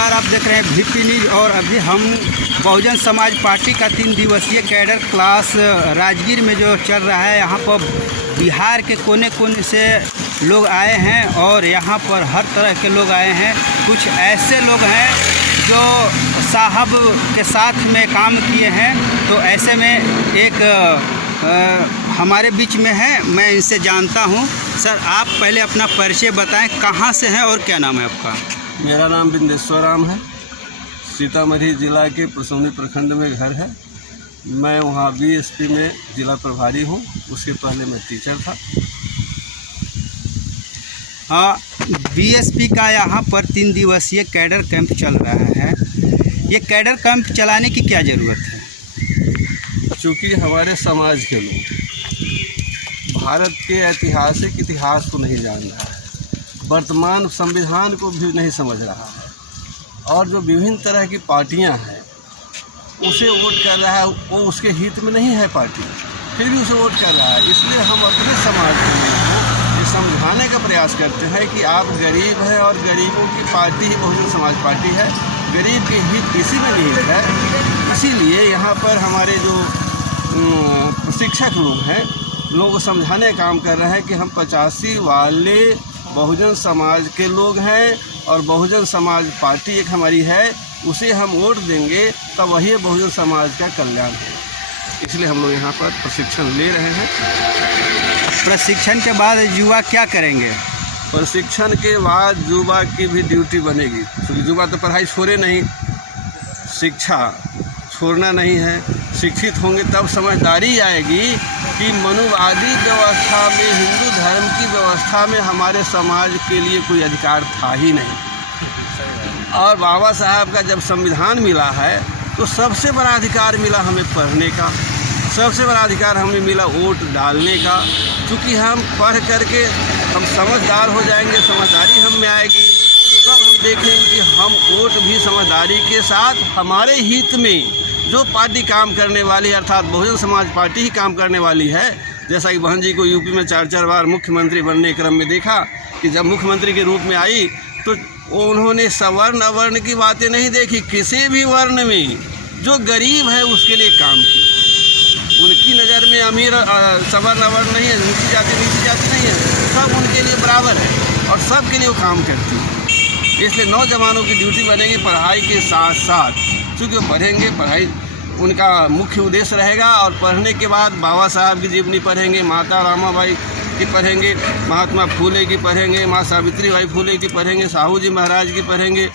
नमस्कार, आप देख रहे हैं VP न्यूज़। और अभी हम बहुजन समाज पार्टी का 3 दिवसीय कैडर क्लास राजगीर में जो चल रहा है, यहाँ पर बिहार के कोने कोने से लोग आए हैं और यहाँ पर हर तरह के लोग आए हैं। कुछ ऐसे लोग हैं जो साहब के साथ में काम किए हैं, तो ऐसे में एक हमारे बीच में है, मैं इनसे जानता हूँ। सर, आप पहले अपना परिचय बताएं, कहाँ से हैं और क्या नाम है आपका? मेरा नाम बिंदेश्वर राम है। सीतामढ़ी ज़िला के परसौनी प्रखंड में घर है। मैं वहाँ BSP में ज़िला प्रभारी हूँ। उसके पहले मैं टीचर था। हाँ, BSP का यहाँ पर 3 दिवसीय कैडर कैंप चल रहा है। ये कैडर कैंप चलाने की क्या ज़रूरत है? चूँकि हमारे समाज के लोग भारत के ऐतिहासिक इतिहास को नहीं जान रहा है, वर्तमान संविधान को भी नहीं समझ रहा है, और जो विभिन्न तरह की पार्टियां हैं उसे वोट कर रहा है, वो उसके हित में नहीं है पार्टी, फिर भी उसे वोट कर रहा है। इसलिए हम अपने समाज के लोगों को ये समझाने का प्रयास करते हैं कि आप गरीब हैं और गरीबों की पार्टी ही बहुजन समाज पार्टी है। गरीब के हित इसी में निहित है। इसीलिए यहाँ पर हमारे जो प्रशिक्षक लोग हैं, लोगों को समझाने का काम कर रहे हैं कि हम 85 वाले बहुजन समाज के लोग हैं और बहुजन समाज पार्टी एक हमारी है, उसे हम वोट देंगे तब वही बहुजन समाज का कल्याण है। इसलिए हम लोग यहाँ पर प्रशिक्षण ले रहे हैं। प्रशिक्षण के बाद युवा क्या करेंगे? प्रशिक्षण के बाद युवा की भी ड्यूटी बनेगी, क्योंकि युवा तो पढ़ाई छोड़े नहीं, शिक्षा छोड़ना नहीं है। शिक्षित होंगे तब समझदारी आएगी कि मनुवादी व्यवस्था में, हिंदू धर्म की व्यवस्था में हमारे समाज के लिए कोई अधिकार था ही नहीं। और बाबा साहब का जब संविधान मिला है तो सबसे बड़ा अधिकार मिला हमें पढ़ने का, सबसे बड़ा अधिकार हमें मिला वोट डालने का। क्योंकि हम पढ़ करके हम समझदार हो जाएंगे, समझदारी हम में आएगी, तब हम देखेंगे कि हम वोट भी समझदारी के साथ हमारे हित में जो पार्टी काम करने वाली है, अर्थात बहुजन समाज पार्टी ही काम करने वाली है। जैसा कि बहन जी को यूपी में 4-4 बार मुख्यमंत्री बनने के क्रम में देखा कि जब मुख्यमंत्री के रूप में आई तो उन्होंने सवर्ण अवर्ण की बातें नहीं देखी, किसी भी वर्ण में जो गरीब है उसके लिए काम की। उनकी नज़र में अमीर सवर्ण अवर्ण नहीं है, ऊँची जाति नीची जाति नहीं है, सब उनके लिए बराबर है और सब के लिए वो काम करती है। इसलिए नौजवानों की ड्यूटी बनेगी पढ़ाई के साथ साथ, क्योंकि वो पढ़ेंगे, पढ़ाई उनका मुख्य उद्देश्य रहेगा। और पढ़ने के बाद बाबा साहब की जीवनी पढ़ेंगे, माता रामाबाई की पढ़ेंगे, महात्मा फूले की पढ़ेंगे, माँ सावित्री बाई फूले की पढ़ेंगे, साहू जी महाराज की पढ़ेंगे,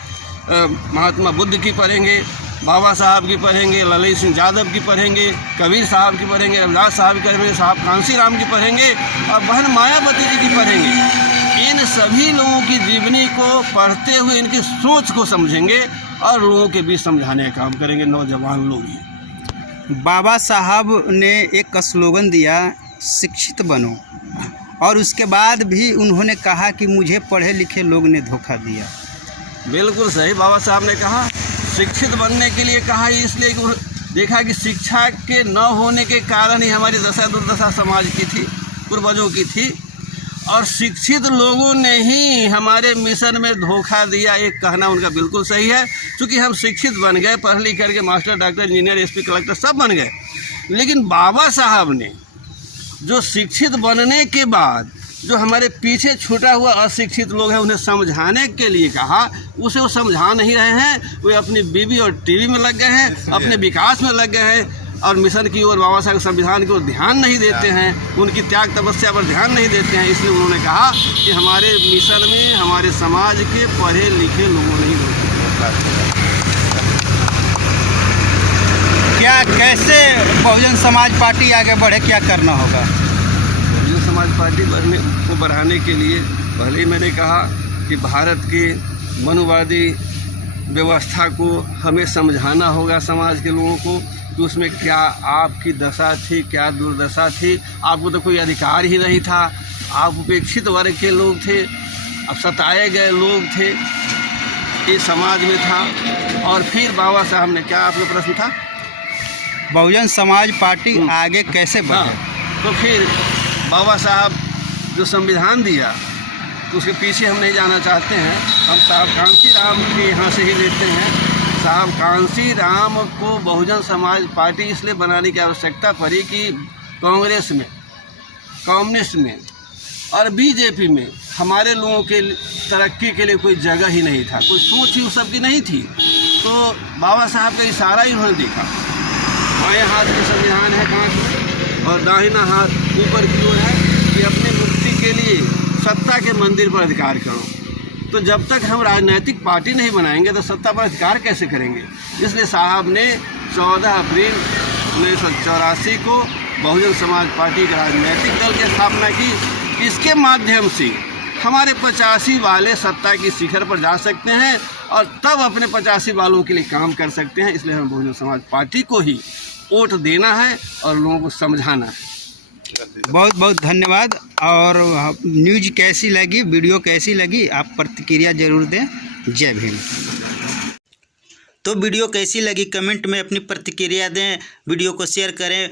महात्मा बुद्ध की पढ़ेंगे, बाबा साहब की पढ़ेंगे, ललित सिंह यादव की पढ़ेंगे, कबीर साहब की पढ़ेंगे, रविदास साहब की पढ़ेंगे, साहब कांसी राम की पढ़ेंगे और बहन मायावती जी की पढ़ेंगे। इन सभी लोगों की जीवनी को पढ़ते हुए इनकी सोच को समझेंगे और लोगों के बीच समझाने का काम करेंगे, नौजवान लोग ही। बाबा साहब ने एक स्लोगन दिया, शिक्षित बनो, और उसके बाद भी उन्होंने कहा कि मुझे पढ़े लिखे लोग ने धोखा दिया। बिल्कुल सही, बाबा साहब ने कहा शिक्षित बनने के लिए कहा, इसलिए कि देखा कि शिक्षा के न होने के कारण ही हमारी दशा दुर्दशा समाज की थी, पूर्वजों की थी, और शिक्षित लोगों ने ही हमारे मिशन में धोखा दिया। एक कहना उनका बिल्कुल सही है, क्योंकि हम शिक्षित बन गए, पढ़ लिख करके master, doctor, engineer, SP, collector सब बन गए, लेकिन बाबा साहब ने जो शिक्षित बनने के बाद जो हमारे पीछे छूटा हुआ अशिक्षित लोग हैं उन्हें समझाने के लिए कहा, उसे वो समझा नहीं रहे हैं। वे अपनी बीवी और टीवी में लग गए हैं, अपने विकास में लग गए हैं और मिशन की ओर, बाबा साहब संविधान की ओर ध्यान नहीं देते हैं, उनकी त्याग तपस्या पर ध्यान नहीं देते हैं। इसलिए उन्होंने कहा कि हमारे मिशन में हमारे समाज के पढ़े लिखे लोगों ने ही धोखा दिया। क्या, कैसे बहुजन समाज पार्टी आगे बढ़े, क्या करना होगा? बहुजन समाज पार्टी को बढ़ाने के लिए पहले ही मैंने कहा कि भारत के मनुवादी व्यवस्था को हमें समझाना होगा समाज के लोगों को कि उसमें क्या आपकी दशा थी, क्या दुर्दशा थी। आपको तो कोई अधिकार ही नहीं था, आप उपेक्षित वर्ग के लोग थे, अब सताए गए लोग थे, ये समाज में था। और फिर बाबा साहब ने, क्या आपका प्रश्न था? बहुजन समाज पार्टी आगे कैसे बढ़े? तो फिर बाबा साहब जो संविधान दिया तो उसके पीछे हम नहीं जाना चाहते हैं। हम साहब कांसी राम के यहाँ से ही लेते हैं। साहब कांसी राम को बहुजन समाज पार्टी इसलिए बनाने की आवश्यकता पड़ी कि कांग्रेस में, कम्युनिस्ट में और बीजेपी में हमारे लोगों के तरक्की के लिए कोई जगह ही नहीं था, कोई सोच ही उस सबकी नहीं थी। तो बाबा साहब का इशारा ही उन्होंने देखा, बाएँ हाथ में संविधान है कांच में और दाहिना हाथ ऊपर की ओर है कि अपने मुक्ति के लिए सत्ता के मंदिर पर अधिकार करो। तो जब तक हम राजनीतिक पार्टी नहीं बनाएंगे तो सत्ता पर अधिकार कैसे करेंगे। इसलिए साहब ने 14 अप्रैल 1984 को बहुजन समाज पार्टी का राजनीतिक दल की स्थापना की। इसके माध्यम से हमारे 85 वाले सत्ता की शिखर पर जा सकते हैं और तब अपने 85 वालों के लिए काम कर सकते हैं। इसलिए हमें बहुजन समाज पार्टी को ही वोट देना है और लोगों को समझाना है। बहुत बहुत धन्यवाद। और न्यूज़ कैसी लगी, वीडियो कैसी लगी, आप प्रतिक्रिया जरूर दें। जय भीम। तो वीडियो कैसी लगी कमेंट में अपनी प्रतिक्रिया दें, वीडियो को शेयर करें